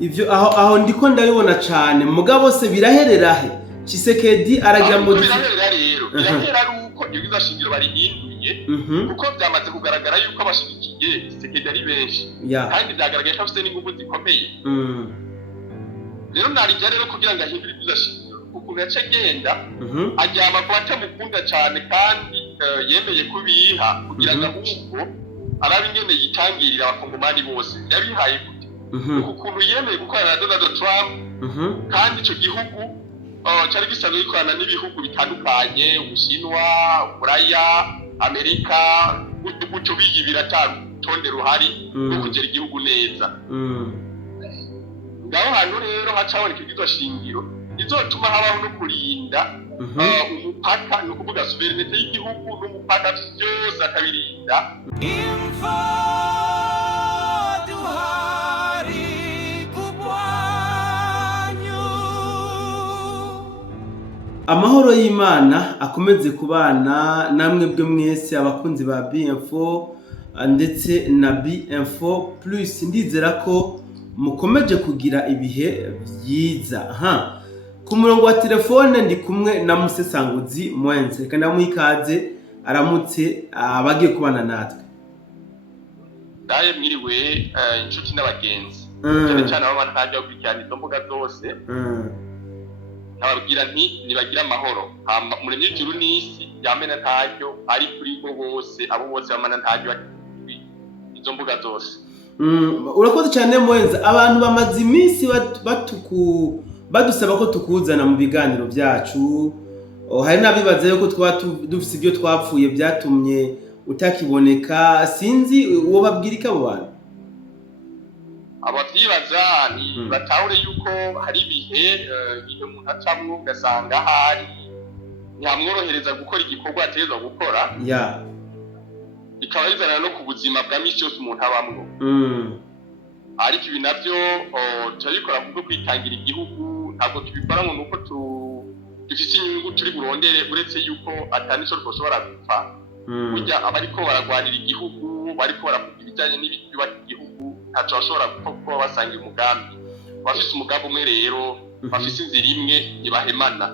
ivyo aho ndiko ndabibona cane mugabo se birahererahe Tshisekedi aragira mu birahera rero birahera ruko ibwiza shingiro barihinduye kuko byamaze kugaragara yuko abashigikiye Tshisekedi ari benshi kandi byagaragaye ko afite n'ingufu zikomeye rero narijya rero kugira ngo ahindure ibwiza shingiro ukuntu yace agenda ajyama ku batamukunda cyane kandi yemeye kubiha kugira ngo ahubwo arabe ingene yitangirira abakongomani bose yabihaye gute ukuntu yemeye gukorana na Donald Trump kandi icyo gihugu cyari gisanzwe gikorana n'ibihugu bitandukanye Ubushinwa Uburaya Amerika gutyo biyibira tonde ruhari no kugera igihugu neza ngaho hano rero hacaboneka ibwirizwa shingiro izotuma habaho no kurinda umupaka no kuvuga sovereignty y'igihugu n'umupaka byose akabirinda amahoro y'Imana akomeze kubana namwe bwe mwese abakunzi ba BInfo ndetse na BInfo plus ndizera ko mukomeje kugira ibihe byiza ku murongo wa telefone ndi kumwe na Musesanguzi Mwenze kandi amuikaze aramutse abagiye kubana natwe daye mwiriwe inshuti n'abagenzi cyane abo batajya kwikirana izo mbuga zose nababwira nti nibagira amahoro muremye ijuru n'isi yamena ntajyo ari kuri bo bose abo bose bamana ntajyo izo mbuga zose urakoze cyane Mwenze abantu bamaze iminsi badusaba ko tukuzana mu biganiro byacu hari nabibaza yuko dufite ibyo twapfuye byatumye utakiboneka sinzi uwo babwira iko abo bantu abavyibaza ni batahure yuko hari ibihe umuntu acamwo ugasanga hari ntihamworohereza gukora igikorwa ategerezwa gukora bikaba bizana no ku buzima bwa misi yose umuntu abamwo ariko ibi navyo turabikora kubwo kwitangira igihugu ntabwo tubikora ngo nuko dufise inyungu turi burondere uretse yuko atanico twoshobora gupfa burya abariko baragwanira igihugu bariko baravuga ibijanye n'ibyubaka igihugu ntaco bashobora gupfa kuko basanga umugambi bafise umugambi umwe rero bafise inzira imwe ntibahemana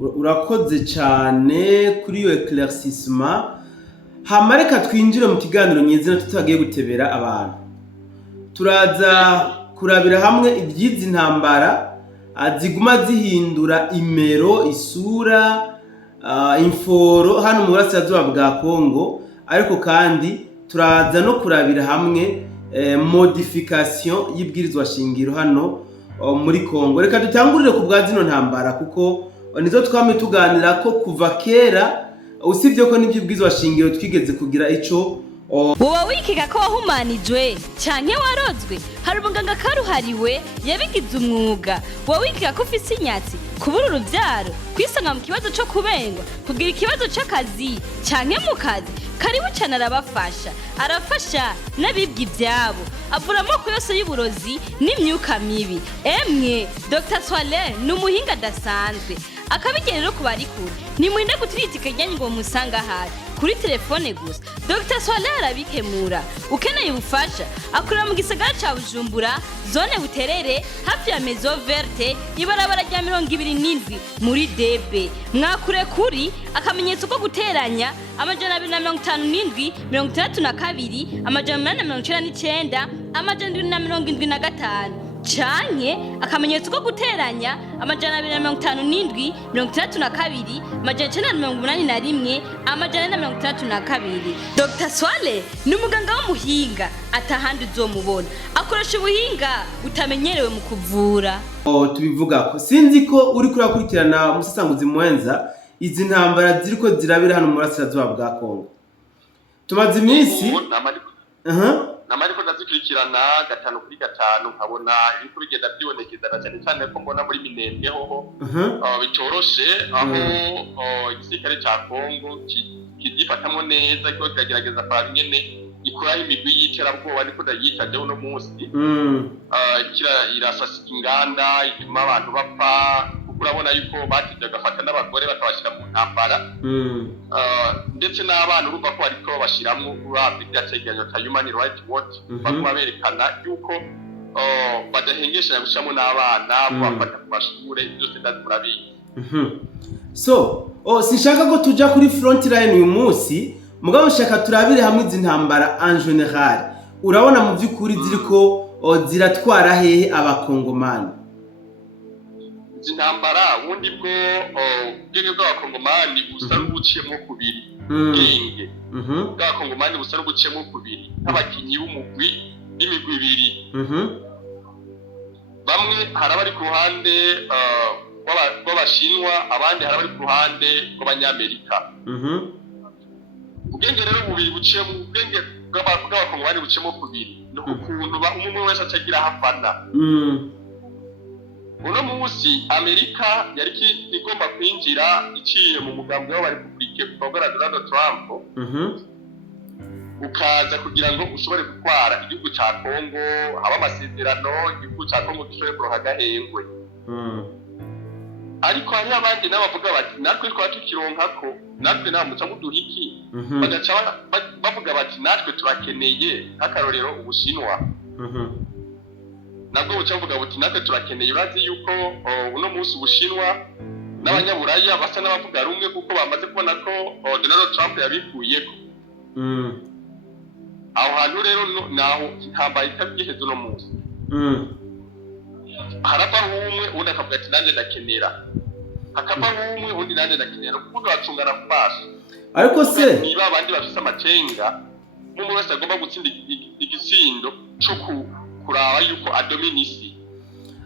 urakoze cyane kuri iyo éclaircissement hamareka twinjire mu kiganiro nyezina tutagiye gutebera abantu turaza kurabira hamwe ibyizi ntambara ziguma zihindura imero isura inforo hano mu burasirazuba bwa Kongo ariko kandi turaza no kurabira hamwe modification y'ibwirizwa shingiro hano muri Kongo reka dutangurire ku bwa zino ntambara kuko nizo twame tuganira ko kuva kera usibye ko n'ibyibwirizwa shingiro twigeze kugira ico wowe wikiga ko wahumanijwe canke warozwe hari umuganga karuhariwe yabigize umwuga wowe wikiga ko ufise inyatsi kubura uruvyaro kwisanga mu kibazo cyo kubengwa kugira ikibazo c'akazi canke mu kazi karibu cyane arafasha n'abibwi ibyabo avura amoko yose y'uburozi n'imyuka mibi emwe Dr Swale ni umuhinga adasanzwe akabigerero ku bari kure nimwinde gutiritika ijyanye ngo musanga ahari kuri telefone gusa Dr Swale arabikemura ukeneye ubufasha akorera mu gisagara ca Bujumbura zone Buterere hafi ya Maison Verte ibarabara rya 27 muri DB mwakure kuri akamenyetso ko guteranya amajana 257 62 amajana 899 amajana 275 canke akamenyetso ko guteranya amajana 257 62 amajana 981 amajana 932 Dr Swale ni umuganga w'umuhinga atahandi uzomubona akoresha ubuhinga utamenyerewe mu kuvura tubivuga ko sinzi ko uri kurakurikirana Musesanguzi Mwenza izi ntambara ziriko zirabira hano mu burasirazuba bwa Kongo tumaze iminsi namariko ndazikurikirana 5 nkabona ibiko bigenda byibonekeza cyane ko mbona muri Minembwe hoho bicoroshe aho igisirikare ca Kongo kidifatamo neza cyo kiragerageza kwa bingene ikora imigwi y'iterabwoba niko ndayita je uno munsi irasasa inganda ituma abantu bapfa urabona yuko batije gafata n'abagore bakabashira mu ntambara ndetse n'abana urumva ko ariko bashiramwe urabye byacegeranyo ka Human Rights Watch bakuma berekana yuko badahengeshanya gushamo n'abana bafata ku mashure byose ndazimurabizi. So sinshaka ko tuja kuri front line uyu munsi mugabo nshaka turabire hamwe izi ntambara en general urabona mu by'ukuri ziriko ziratwara hehe abakongomani. Izi ntambara ubundi bwo ubwenge bw'abakongomani busa n'ubuciyemo kubiri ubwenge bw'abakongomani busa n'ubuciyemo kubiri nk'abakinyi b'umugwi n'imigwi ibiri. Bamwe hari abari ku ruhande rw'abashinwa abandi hari abari ku ruhande rw'abanyamerika. Ubwenge rero bubiri buciye mu ubwenge bw'abakongomani buciyemo kubiri ni ukuntu umwe wese acagira hafana. Uno munsi Amerika yari igomba kwinjira iciye mu mugambi w'abarepublike kwa Donald Trump ukaza kugira ngo ushobore gutwara igihugu cya Kongo haba amasezerano igihugu cya Kongo gishobore kuronka agahengwe. Ariko hari abandi n'abavuga bati natwe twaba tukironkako natwe nta muca muduhiki bagaca bavuga bati natwe turakeneye nk'akarorero Ubushinwa nabwo buca buvuga buti natwe turakeneye. Urazi yuko uno munsi Ubushinwa n'abanyaburaya basa n'abavuga rumwe kuko bamaze kubona ko Donald Trump yabikuyeko. Aho hantu rero naho intambara itabigiheze uno munsi haravaho umwe undi akavuga ati nanjye ndakenera hakavaho umwe undi nanjye ndakenera kuko bacungana ku maso. Ariko se niba abandi bafise amacenga umwe wese agomba gutsinda igitsindo cyo kuraba yuko adomina isi.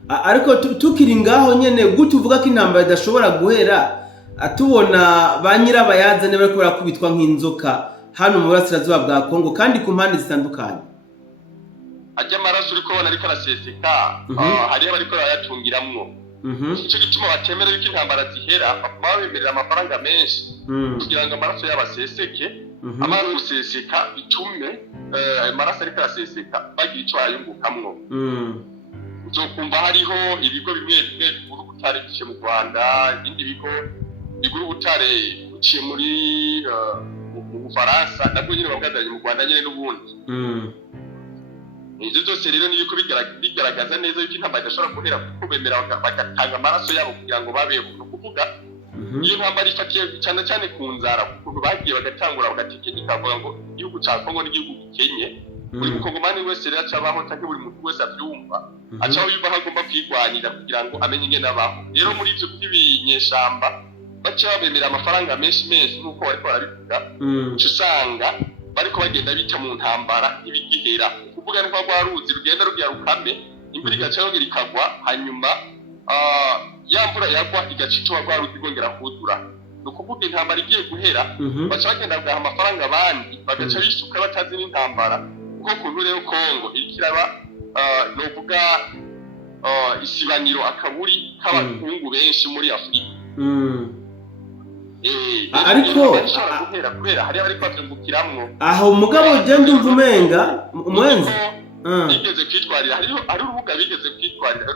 Ariko tukiri ngaho nyene gute uvuga ko intambara idashobora guhera atubona ba nyirabayazane bariko barakubitwa nk'inzoka hano mu burasirazuba bwa Kongo kandi ku mpande zitandukanye. Ajya amaraso uriko ubona ariko araseseka hariyo bariko barayatungiramwo. Icyo gituma batemera yuko intambara zihera babemerera amafaranga menshi kugira ngo amaraso y'abaseseke amara guseseka itume amaraso ariko araseseka bagira icyo ayungukamwo. Uzokumva hariho ibigo bimwe bimwe bigura ubutare biciye mu Rwanda ibindi bigo bigura ubutare buciye muri mu Bufaransa nabwo nyine babwadanye mu Rwanda nyine n'ubundi. Ibyo byose rero ni yuko bigaragaza neza yuko intambara idashobora guhera kuko bemera bagatanga amaraso yabo kugira ngo babeho. Ni ukuvuga iyo ntambara ifatiye cyane cyane ku nzara kuko bagiye bagatangura bagatekinika bavuga ngo igihugu cya Kongo n'igihugu gikenye buri mukongomani wese rero acabaho cyangwa buri muntu wese abyumva acaho yumva agomba kwirwanira kugira ngo amenye ingene abaho. Rero muri ibyo by'ibinyeshamba baca babemera amafaranga menshi nk'uko bariko barabivuga uca usanga bariko bagenda bita mu ntambara ibigihera kuvuga ni kwa rwaruzi rugenda rugira rukame imvura igaca yongera ikagwa hanyuma ya mvura yagwa igaca ituma rwaruzi rwongera kuzura. Ni ukuvuga intambara igiye guhera baca bagenda bagaha amafaranga abandi bagaca bisuka batazi n'intambara kuko kuntu rero Kongo iriko iraba novuga isibaniro akaburi k'abakungu benshi muri Afurika. Ariko kubera hari abari kwavyungukiramwo aho mugabo je ndumva umenga umwenzi bigeze kwitwarira hari urubuga bigeze kwitwarira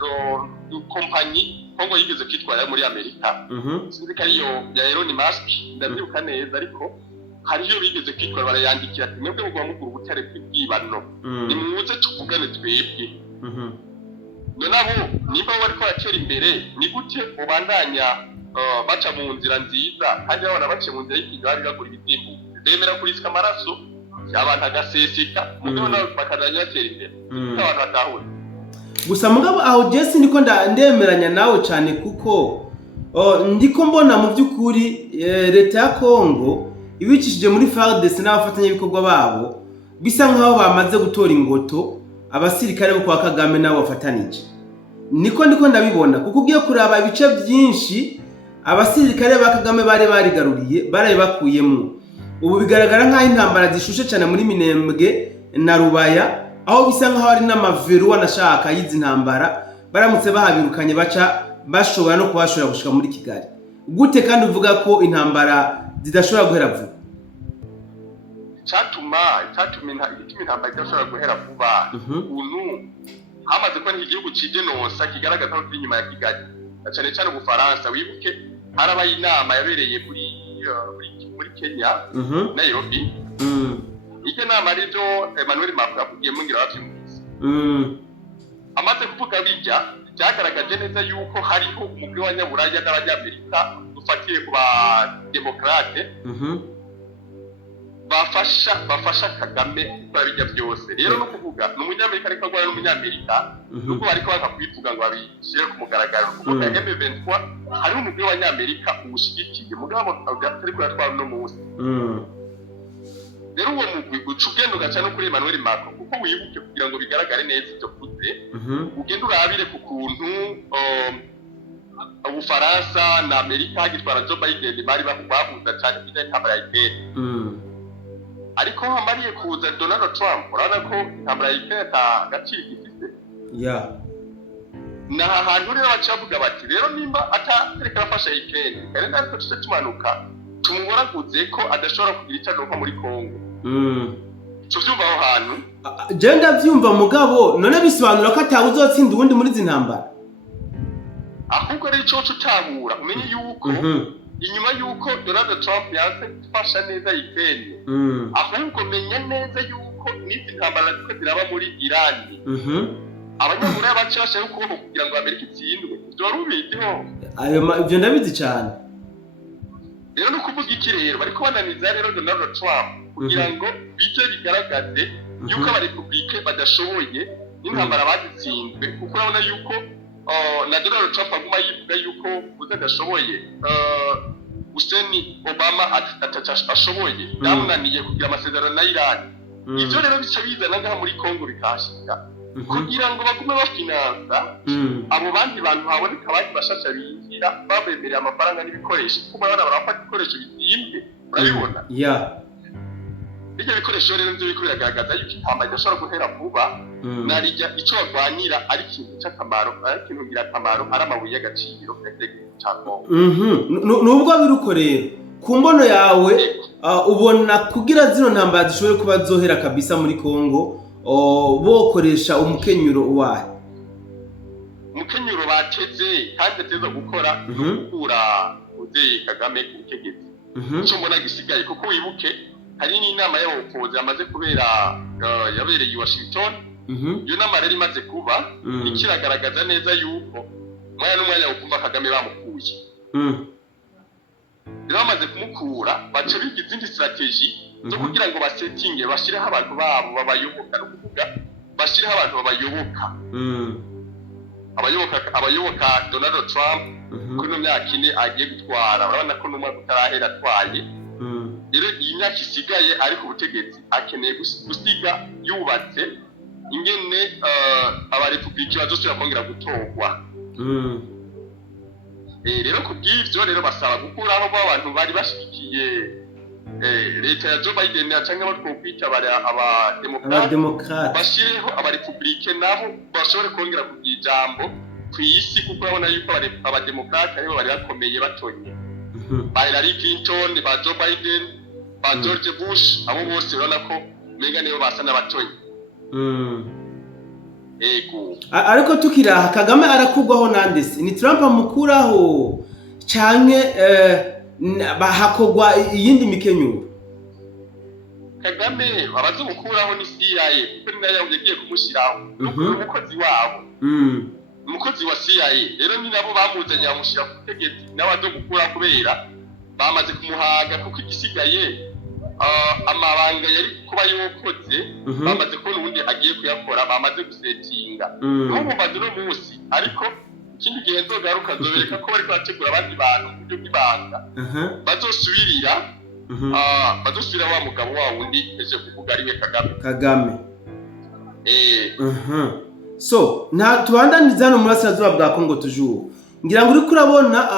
kompanyi Kongo yigeze kwitwarira muri Amerika sinzi ko ariyo ya Elon Musk ndabyibuka neza ariko hariyo bigeze kwitwara barayandikira ati mwebwe mugomba mugura ubutare bw'ibano nimuze tuvugane twebwe. None abo nimba bariko baratera imbere ni gute ubandanya baca mu nzira nziza kandi abana baciye mu nzira y'ikigari bagura ibizimbu bemera kurisika amaraso abantu agaseseka mugabo nawe bakazanya batera imbere abantu batahura gusa mugabo aho Jesse niko ndemeranya nawe cyane kuko ndiko mbona mu by'ukuri leta ya Kongo ibicishije muri FARDC n'abafatanyabikorwa babo bisa nkaho bamaze gutora ingoto abasirikare bo kwa Kagame nabo bafatanije. Niko ndabibona kuko ugiye kuraba ibice byinshi abasirikare ba Kagame bari barigaruriye baraye bakuyemo. Ubu bigaragara nkaho intambara zishushe cyane muri Minembwe na Rubaya aho bisa nkaho ari n'amaveru wanashaka yizi ntambara baramutse bahabirukanye baca bashobora no kubashora gushika muri Kigali. Gute kandi uvuga ko intambara zidashobora guhera vuba? Cyatuma intambara idashobora guhera vuba untu hamaze ko igihugu cigenonsa kigaragaza ko inyuma ya Kigali cyane cyane Ubufaransa. Wibuke harabaye inama yabereye muri Kenya Nairobi. Ike nama rero Emmanuel Macron yakugiye mungira bavyumvise amaze kuvuga bijya byagaragaje neza yuko hariho umugwi w'abanyaburaya n'abanyamerika dufatiye ku ba demokrate bafasha Kagame gukora bijya byose. Rero no kuvuga n'umunyamerika ariko agwa n'umunyamerika nuko bariko bakakwivuga ngo babishire ku mugaragaro kuko Kagame 23 hari umugwi w'abanyamerika ubushigikiye mugabo ariko yatwara no munsi. Rero uwo mugwi ucugenda ugaca no kuri Emmanuel Macron kuko wibuke kugira ngo bigaragare neza ibyo kuze ugenda urabire ku kuntu Ubufaransa na Amerika hagitwara Joe Biden bari bahuza cyane bijyanye n'intambara ya Ukraine. Ariko hamariye kuza Donald Trump urabona ko intambara ya Ukraine atagaciro ifite. Na hantu rero bacavuga bati rero nimba atareka afasha Ukraine kandi natwe tuce tumanuka tumuboraguze ko adashobora kugira icyo anuka muri Kongo. Tuvyumva aho hantu je ndavyumva mugabo none bisobanura ko atawuzotsinda ubundi muri zintambara. Ahubwo rero ico tutabura umenye yuko inyuma yuko Donald Trump yanse gufasha neza Ukraine ahubwo menya neza yuko n'izi ntambara ziko ziraba muri Iran abanyamuraya bacasha yuko kugira ngo Amerika itsindwe dore ubiziho ayo ibyo ndabizi cyane. Rero no kuvuga iki rero bariko bananiza rero Donald Trump kugira ngo bije bigaragaze yuko abarepublike badashoboye n'intambara bazitsinzwe kuko urabona yuko na Donald Trump aguma yivuga yuko udashoboye Hussein Obama atashoboye yamunaniye kugira amasezerano na Iran. Ivyo rero bica bizana ngaha muri Kongo bikashika kugira ngo bagume bafinansa abo bandi bantu haboneka abandi bashasha binjira babemerera amafaranga n'ibikoresho kuko barabona barafata ibikoresho bizimbye urabibona. Ibyo bikoresho rero nzo biko biragaragaza yuko intambara idashobora guhera vuba narijya ico bagwanira ari ikintu cy'akamaro ari ikintu ngirakamaro ari amabuye y'agaciro cyangwa nubwo biruko rero ku mbono yawe ubona kugira zino ntambara zishobore kuba zohera kabisa muri Kongo bokoresha umukenyuro wahe. Umukenyuro bateze kandi ateza gukora gukura uze Kagame kubutegetsi cyo mbona gisigaye kuko wibuke hari n'inama y'abayobozi amaze kubera yabereye i Washington. Iyo nama rero imaze kuba ikiragaragaza neza yuko umwanya wo kumva Kagame bamukuye. Rero bamaze kumukura bace biga izindi strategy zo kugira ngo basetinge bashireho abantu babo babayoboka no kuvuga bashireho abantu babayoboka Donald Trump kuri no myaka ine agiye gutwara urabona ko n'umwe utarahera atwaye. Rero iyi myaka isigaye ari ku butegetsi akeneye gusiga yubatse ingene abarepublike bazosubira kongera gutorwa. Rero kubw'ivyo rero basaba gukuraho abantu bari bashigikiye leta ya Joe Biden cyangwa abatwokwita abademokrate bashireho abarepublike nabo bashobore kongera kugira ijambo ku isi kuko urabona yuko abademokrate aribo bari bakomeye batonye ba Hillary Clinton ba Joe Biden ba George Bush abo bose urabona ko mega nibo basa n'abatonye. Ariko tukiraha Kagame arakugwaho nandese ni Trump amukuraho canke bahakogwa iyindi mikenyuro. Kagame abazumukuraho ni CIA kuko nayo yagiye kumushiraho umukozi wabo umukozi wa CIA rero ni nabo bamuzanye bamushira ku butegetsi n'abazo gukura kubera bamaze kumuhaga kuko igisigaye amabanga yari kuba yokoze bamaze kubona ubundi agiye kuyakora bamaze gusetinga n'ubu bazi no munsi ariko ikindi gihe nzogaruka zobereka ko bari kwategura abandi bantu mu buryo bw'ibanga bazosubirira wa mugabo wa wundi eje kuvuga ari we Kagame. So nta tubandaniza no murasirazuba bwa Kongo toujours ngira ngo uri kurabona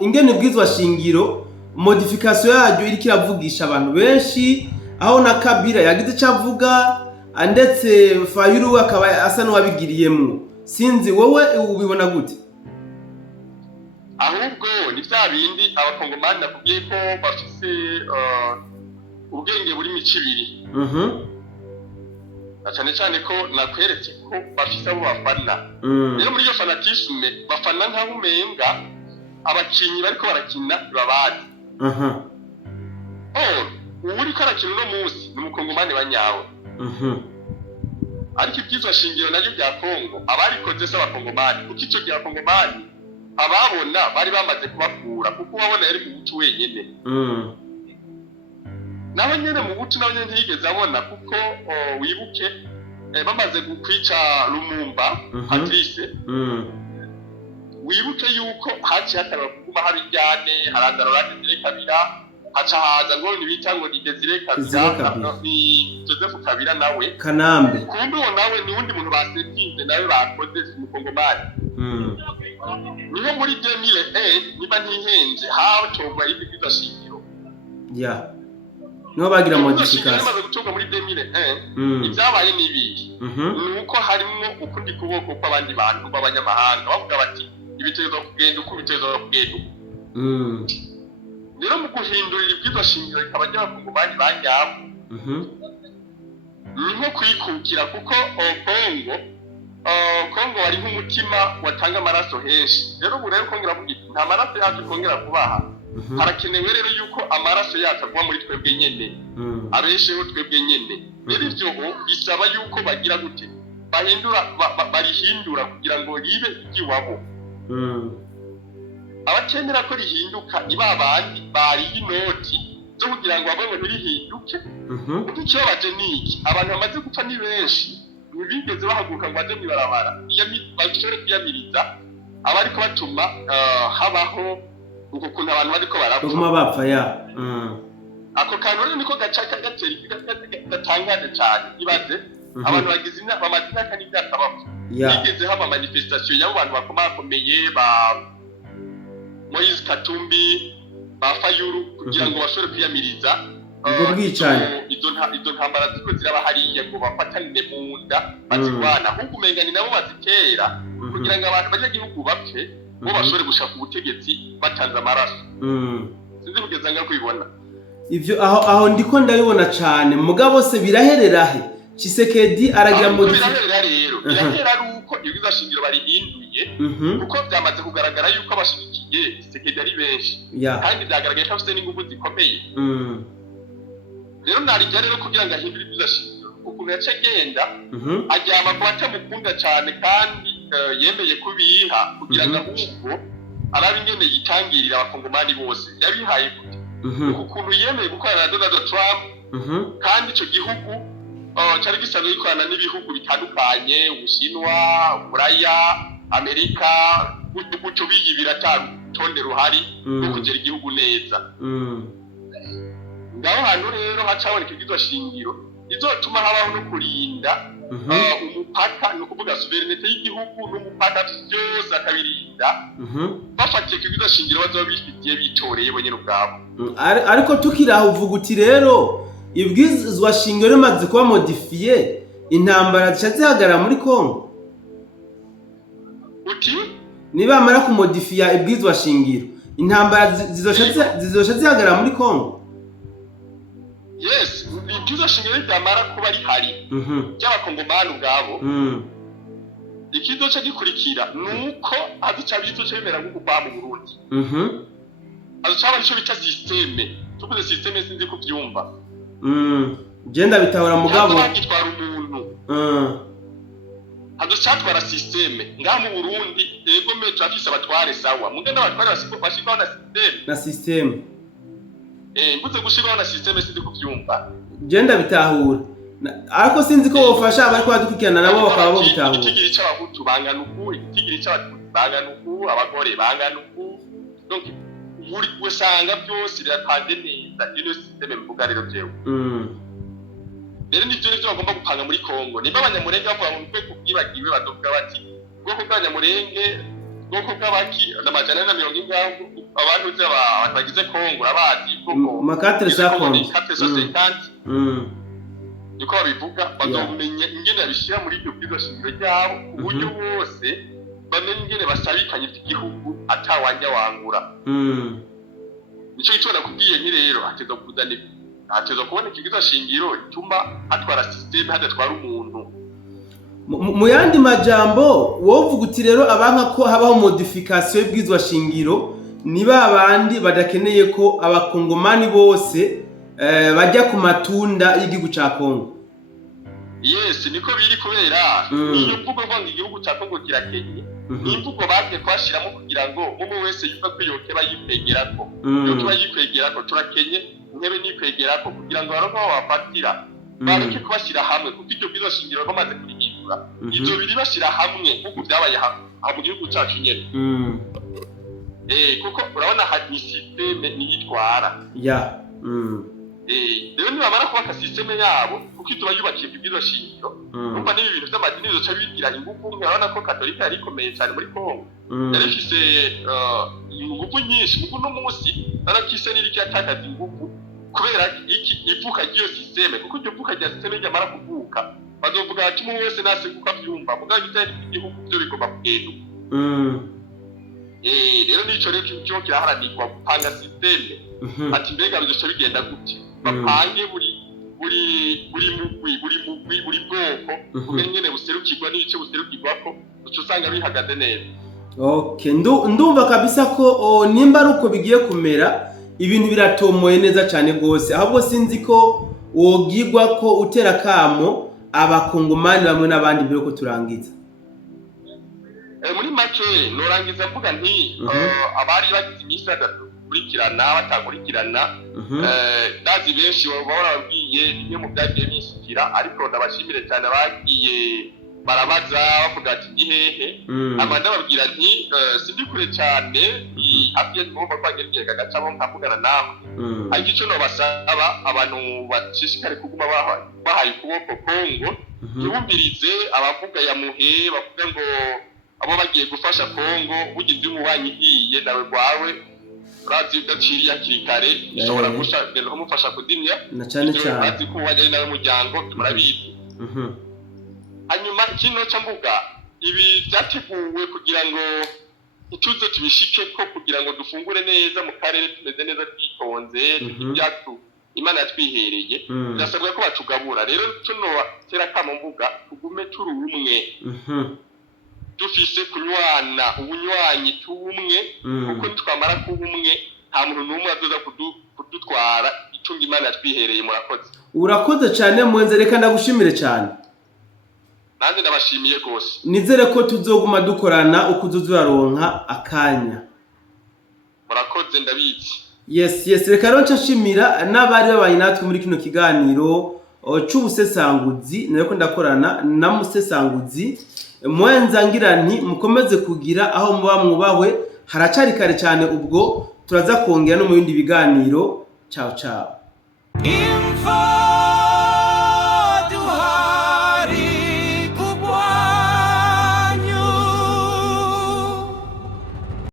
ingene bwizwa shingiro modification yaryo iri kiravugisha abantu benshi aho na Kabila yagize cyavuga ndetse Fayulu akaba asa n'uwabigiriyemo. Sinzi wowe ubibona gute? Ahubwo ni bya bindi abakongomani nakubwiye ko bafise ubwenge buri micibiri. Cyane cyane ko nakweretse ko bafise abo bafana. Rero muri iyo fanatisme bafana nka umenga abakinyi bariko barakina babazi. Uri karakina no munsi n'umukongomani banyawe. ariko ibyizwa shingiro naryo bya Kongo abarikoze se abakongomani kuko icyo gihe abakongomani ababona bari bamaze kubakura kuko wabona yari mu bucu wenyine nawe nyene mu bucu nawe nyene ntiyigeze abona kuko wibuke bamaze kwica Lumumba Patrice wibuke yuko haci hataba kuguma hari ryane haraza Laurent Desire Kabila haca haza ngo nibita ngo ni Desire Kabila ni Joseph Kabila nawe Kanambe kumbe uwo nawe ni undi muntu basetinze nawe bakoze mu Kongomani niho muri 2001 niba ntihenze hatogwa ibyo shingiro niho bagira modification bamaze gutoga muri 2001 ibyabaye nibiki nuko harimo ukundi kuboko kw'abandi bantu b'abanyamahanga bavuga bati ibitezo kugenda uko ibitezo kugenda rero mu guhindurira ibyo shingiro ikaba ry'abakongomani banyabo niho kwikukira kuko Kongo wari nk'umutima watanga amaraso henshi rero ubu rero kongera kugira nta maraso yacu kongera kubaha harakenewe rero yuko amaraso yacu agwa muri twebwe nyene abesheho twebwe nyene rero ivyo bisaba yuko bagira gute barihindura kugira ngo ribe igiwabo abatemera ko rihinduka iba abandi bari inoti zo kugira ngo abone birihinduke kuko icyo baje niki abantu bamaze gupfa ni benshi ntibigeze bahaguruka ngo baje mwibarabara bashobore kwiyamiriza abariko batuma habaho uko kuntu abantu bariko barapfa bapfa ako kantu rero niko gacaka gatangaje cyane ibaze abantu bagize bamaze imyaka n'imyaka bapfa bigeze haba manifestation y'abo bantu bakomeye ba Moise Katumbi ba Fayulu kugira ngo bashobore kwiyamiriza ubwo bwicanye izo ntambara ziko ziraba hariya ngo bafatanire mu nda bazirwana ahubwo umengani nabo bazitera kugira ngo abantu banyagihugu bapfe bo bashobore gushaka ubutegetsi batanze amaraso sinzi kugeza ngaho kubibona ivyo aho ndiko ndabibona cyane mugabo se biraherera he Tshisekedi aragira birahera ruko ibyo shingiro barihinduye kuko byamaze kugaragara yuko abashigikiye Tshisekedi ari benshi kandi byagaragaye ko afite n'ingufu zikomeye rero narijya rero kugira ngo ahindure ibyo shingiro ukuntu yace genda ajyama ku batamukunda cyane kandi yemeye kubiha kugira ngo ahubwo arabe ingene yitangirira abakongomani bose yabihaye gute ukuntu yemeye gukorana na Donald Trump kandi icyo gihugu cyari gisanzwe gikorana n'ibihugu bitandukanye Ubushinwa Uburaya Amerika gutyo biyibira tonde ruhari no kugera igihugu neza ngaho hantu rero hacaboneka ibyo shingiro izotuma habaho no kurinda umupaka no kuvuga sovereignty y'igihugu n'umupaka byose akabirinda bafatiye ku ibyo shingiro bazo bifitiye bitoreye bonyene ubwabo ariko tukiraho uvuga uti rero ibwizwa shingiro rimaze kuba modifiye intambara zihagarara muri Kongo uti niba amara kumodifiya ibwizwa shingiro intambara zizosha zihagarara muri Kongo yes ibyo shingiro ryamara kuba rihari by'abakongomani ubwabo ikizoca gikurikira nuko azicabizo cemera nk'ukugwa mu Burundi azicara ico bita systeme tuvuze systeme sinzi kubyumva genda bitahura mugabo bagitwara umuntu haducatwara systeme ngaha mu Burundi ego meto afise abatware sawa mugenda abatware bashikaho na systeme mbuze gushikaho na systeme sinzi kubyumva genda bitahura ariko sinzi ko bofasha abari kwadukurikirana nabo bakaba bo bitahura itigiri cy'abahutu bangana uku itigiri cy'abatutsi bangana uku abagore bangana uku donc buri usanga byose birapanze neza iyo systeme mvuga rero jewe rero nivyo bagomba gupanga muri Kongo niba abanyamurenge bavuga mu bwoko bwibagiwe badovuga bati ubwoko bw'abanyamurenge ubwoko bw'abaki n'amajana na 70 abantu abantu bagize Kongo abazi ubwoko makatre sakondi niko babivuga bazomenya ingene babishira muri ibyo bwizo shingiro ryabo uburyo bose bamenye ingene basabikanye igihugu atawanja wangura nico icyo nakubwiye nki rero ateza kubona ikigizo shingiro ituma atwara systeme hadatwara umuntu mu yandi majambo wovuga uti rero abanka ko habaho modification y'ibwizwa shingiro niba abandi badakeneye ko abakongomani bose bajya ku matunda y'igihugu ca Kongo yes niko biri kubera niyo mvugo ngo igihugu cya Kongo kirakenye ni imvugo bagiye kwashiramo kugira ngo umwe wese yumva ko yokeba yikwegerako yokiba yikwegerako turakenye intebe nikwegerako kugira ngo baronke aho bafatira bareke kubashyira hamwe kuko iryo bwiza shingiro bamaze kurihindura ibyo biri bashyira hamwe kuko byabaye mu gihugu cyacu nyene kuko urabona hari systeme niyitwara rero nibamara kubaka systeme yabo kuko ituba yubakiye ibwiza shingiro numva n'ibi bintu by'amadini bizoca bigira ingufu urabona ko katolika yari ikomeye cyane muri Kongo yari ifise ingufu nyinshi kuko no munsi narakise n'iriki yatakaza ingufu kubera iki ivuka ry'iyo systeme kuko iryo vuka rya systeme ryamara kuvuka bazovuga ati mu wese nase kuko abyumva mugabo bitari igihugu byo bigomba kugenda rero nico rero cyo kiraharanirwa gupanga systeme ati mbega bizoca bigenda gute bapange buri bwoko nyene buserukirwa n'ico buserukirwako uco usanga bihagaze neza. Okay, ndumva kabisa ko nimba ari uko bigiye kumera ibintu biratomoye neza cyane gose ahubwo sinzi ko wogirwa ko utera kamo abakongomani bamwe n'abandi mbere ko turangiza. Muri make norangiza mvuga nti abari bagize imisi kurikirana batakurikirana ndazi benshi bahora babwiye bimwe mu byagiye bishikira ariko ndabashimire cyane bagiye barabaza bavuga ati gihehe amanda babwira nti sindi kure cyane hafi yo kumva kwagereye gacamo nkavugana nawe ariko icyo no basaba abantu bashishikare kuguma bahaye ukuboko Kongo yumvirize abavuga ya muhe bavuga ngo abo bagiye gufasha Kongo bugize umubanyi igiye nawe gwawe urazi gaciriya kirikare ishobora gushaka no kumufasha kudimya na cyane cyane urazi ko wajye nawe muryango murabizi hanyuma kino cyambuga ibi byateguwe kugira ngo ituze tubishike ko kugira ngo dufungure neza mu karere tumeze neza twitonze tubyatu Imana yatwihereye byasabwa ko batugabura rero tuno tera kama mbuga tugume turi umwe dufise kunywana ubunywanyi tumwe kuko twamara kuba umwe nta muntu n'umwe azoza kudutwara icunga Imana yatwihereye murakoze. Urakoze cyane mwenze reka ndagushimire cyane. Nanjye ndabashimiye gose. Nizere ko tuzoguma dukorana ukuzuzuraronka akanya. Murakoze ndabizi. Yes reka ronca nshimira n'abari babaye natwe muri kino kiganiro c'ubusesanguzi nariko ndakorana na musesanguzi mwenza ngira nti mukomeze kugira aho muba mwubahwe haracari kare cyane ubwo turaza kongera no mu bindi biganiro ciao